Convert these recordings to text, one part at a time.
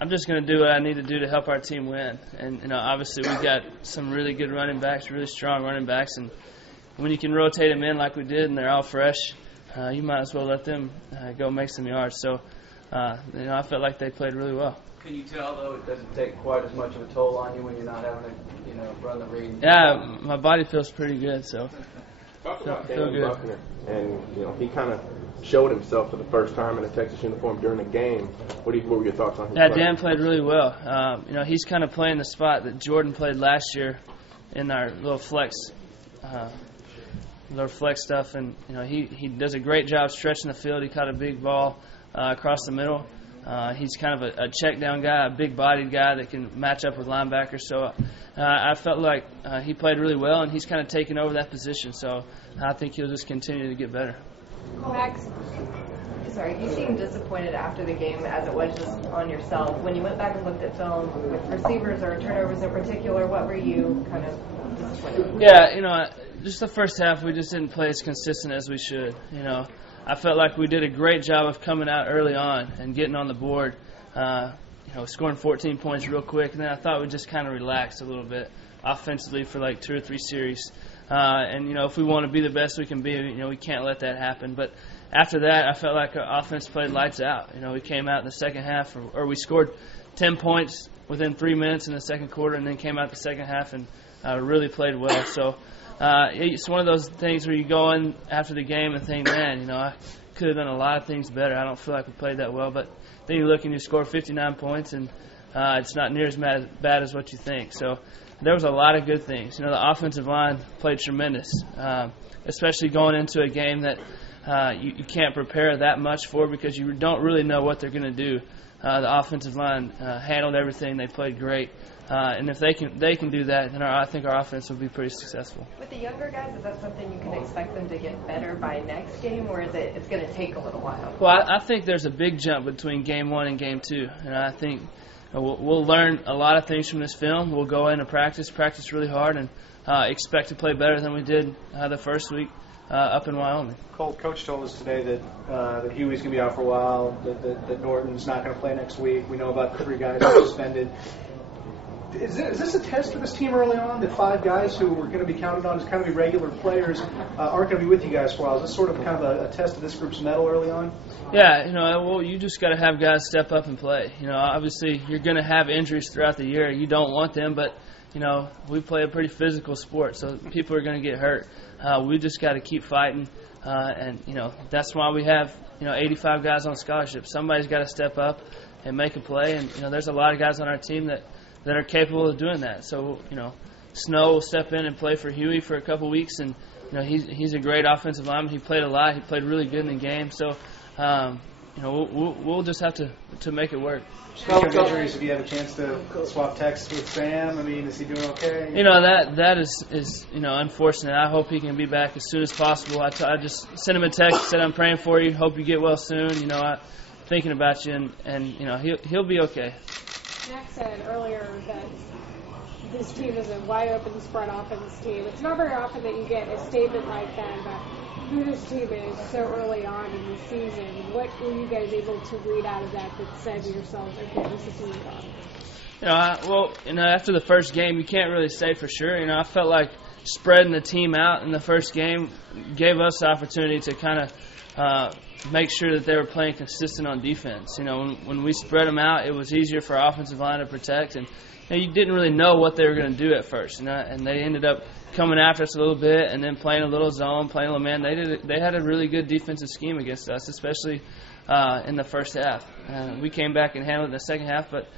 I'm just going to do what I need to do to help our team win. And obviously we've got some really good running backs, really strong running backs, and when you can rotate them in like we did and they're all fresh, you might as well let them go make some yards. So, I felt like they played really well. Can you tell, though, it doesn't take quite as much of a toll on you when you're not having to, run the read? Yeah, my body feels pretty good, so Talk feel good. Buckner, and he kind of showed himself for the first time in a Texas uniform during the game. What were your thoughts on his play? Dan played really well. He's kind of playing the spot that Jordan played last year in our little flex stuff, and he does a great job stretching the field. He caught a big ball across the middle. He's kind of a check down guy, a big bodied guy that can match up with linebackers. So I felt like he played really well, and he's kind of taken over that position. So I think he'll just continue to get better. Max, sorry, you seemed disappointed after the game, as it was just on yourself. When you went back and looked at film with receivers or turnovers in particular, what were you kind of disappointed with? Yeah, just the first half we just didn't play as consistent as we should. I felt like we did a great job of coming out early on and getting on the board, scoring 14 points real quick, and then I thought we just kind of relaxed a little bit offensively for like 2 or 3 series. If we want to be the best we can be, we can't let that happen. But after that, I felt like our offense played lights out. We came out in the second half, or we scored 10 points within 3 minutes in the second quarter, and then came out the second half and really played well. So it's one of those things where you go in after the game and think, man, I could have done a lot of things better. I don't feel like we played that well. But then you look and you score 59 points, and it's not near as bad as what you think. So there was a lot of good things. The offensive line played tremendous, especially going into a game that you can't prepare that much for because you don't really know what they're going to do. The offensive line handled everything. They played great. And if they can do that, then I think our offense will be pretty successful. With the younger guys, is that something you can expect them to get better by next game, or is it's going to take a little while? Well, I think there's a big jump between game 1 and game 2, and I think we'll learn a lot of things from this film. We'll go into practice really hard, and expect to play better than we did the first week up in Wyoming. Colt, Coach told us today that Huey's going to be out for a while, that Norton's not going to play next week. We know about the 3 guys who are suspended. Is this a test for this team early on, that 5 guys who were going to be counted on as kind of irregular players aren't going to be with you guys for a while? Is this sort of kind of a test of this group's mettle early on? Yeah, you just got to have guys step up and play. Obviously you're going to have injuries throughout the year. You don't want them, but we play a pretty physical sport, so people are going to get hurt. We just got to keep fighting, and that's why we have 85 guys on scholarship. Somebody's got to step up and make a play, and there's a lot of guys on our team that are capable of doing that. So Snow will step in and play for Huey for a couple weeks, and he's a great offensive lineman. He played a lot. He played really good in the game. So we'll just have to make it work. Speaking of injuries, if you have a chance to swap texts with Sam, is he doing okay? That is unfortunate. I hope he can be back as soon as possible. I just sent him a text, said I'm praying for you. Hope you get well soon. I'm thinking about you, and he'll be okay. Max said earlier that this team is a wide open spread offense team. It's not very often that you get a statement like that about who this team is so early on in the season. What were you guys able to read out of that said to yourselves, okay, this is who we are? After the first game, you can't really say for sure. I felt like spreading the team out in the first game gave us the opportunity to kind of make sure that they were playing consistent on defense. When we spread them out, it was easier for our offensive line to protect, and you didn't really know what they were going to do at first. And they ended up coming after us a little bit, and then playing a little zone, playing a little man. They had a really good defensive scheme against us, especially in the first half. We came back and handled it in the second half, but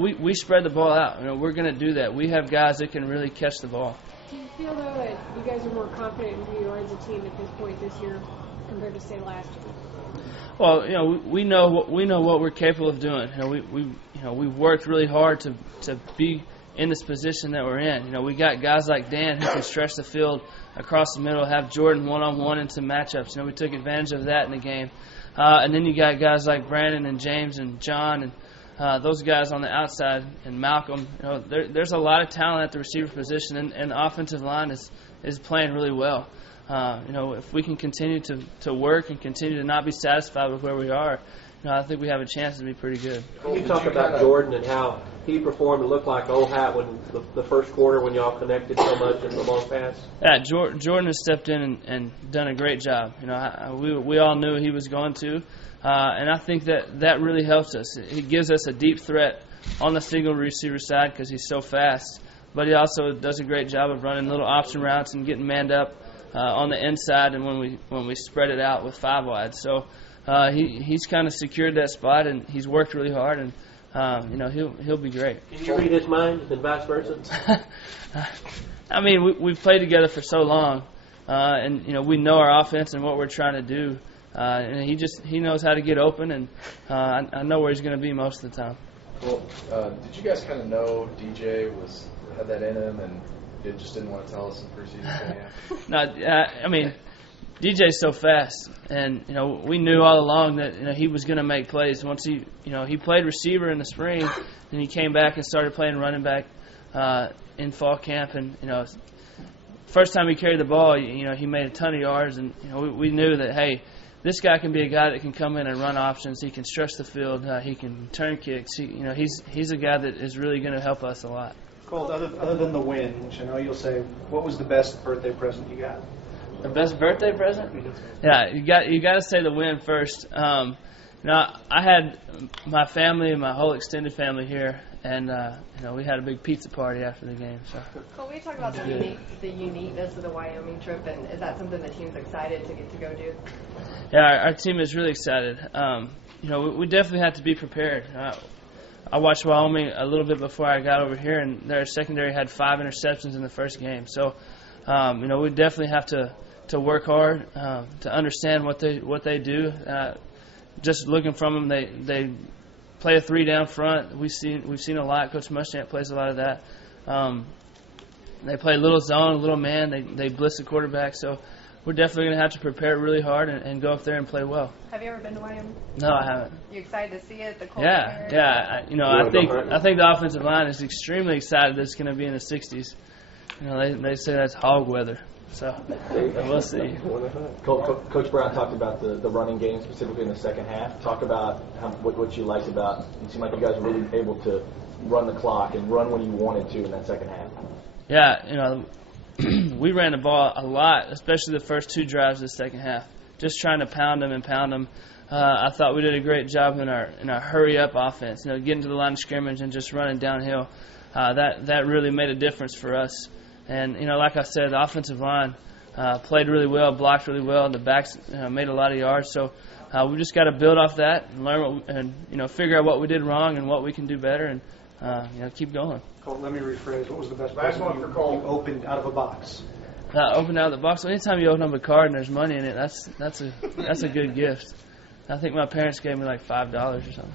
we spread the ball out. We're going to do that. We have guys that can really catch the ball. Do you feel though that you guys are more confident in who you are as a team at this point this year compared to say last year? Well, we know what we're capable of doing. We've worked really hard to be in this position that we're in. We got guys like Dan who can stretch the field across the middle, have Jordan one-on-one into matchups. We took advantage of that in the game. And then you got guys like Brandon and James and John and those guys on the outside and Malcolm. There's a lot of talent at the receiver position, and the offensive line is playing really well. If we can continue to work and continue to not be satisfied with where we are, I think we have a chance to be pretty good. Can you talk about Jordan and how he performed and looked like old hat when the first quarter when y'all connected so much in the long pass? Yeah, Jordan has stepped in and done a great job. We all knew he was going to, and I think that really helps us. He gives us a deep threat on the single receiver side because he's so fast, but he also does a great job of running little option routes and getting manned up on the inside and when we spread it out with 5 wide. So he's kind of secured that spot, and he's worked really hard, and he'll be great. Can you read his mind and vice versa? I mean, we've played together for so long, and we know our offense and what we're trying to do, and he knows how to get open, and I know where he's going to be most of the time. Well, did you guys kind of know DJ had that in him, and just didn't want to tell us in preseason? No, I mean, DJ's so fast, and we knew all along that he was going to make plays. Once he played receiver in the spring, and he came back and started playing running back in fall camp, and first time he carried the ball, he made a ton of yards, and we knew that, hey, this guy can be a guy that can come in and run options. He can stretch the field. He can turn kicks. He's a guy that is really going to help us a lot. Colt, other than the win, which I know you'll say, what was the best birthday present you got? The best birthday present? Yeah, you got to say the win first. I had my family and my whole extended family here, and we had a big pizza party after the game. So. Colt, we talk about the uniqueness of the Wyoming trip, and is that something the team's excited to get to go do? Yeah, our team is really excited. We definitely have to be prepared. I watched Wyoming a little bit before I got over here, and their secondary had 5 interceptions in the first game. So, we definitely have to work hard to understand what they do. Just looking from them, they play a 3 down front. We've seen a lot. Coach Muschamp plays a lot of that. They play little zone, little man. They blitz the quarterback. So we're definitely going to have to prepare really hard and go up there and play well. Have you ever been to Wyoming? No, I haven't. You excited to see it? The cold Yeah. I think the offensive line is extremely excited that it's going to be in the 60s. They say that's hog weather. So we'll see. Coach Brown talked about the running game specifically in the second half. Talk about what you liked about it. Seemed like you guys were really able to run the clock and run when you wanted to in that second half. Yeah, we ran the ball a lot, especially the first 2 drives of the second half, just trying to pound them. I thought we did a great job in our hurry up offense. Getting to the line of scrimmage and just running downhill. That really made a difference for us. And like I said, the offensive line played really well, blocked really well, and the backs made a lot of yards. So we just got to build off that and learn figure out what we did wrong and what we can do better, and keep going. Colt, let me rephrase. What was the best Last one for Colt. you opened out of a box? Open out of the box. Anytime you open up a card and there's money in it, that's a good gift. I think my parents gave me like $5 or something.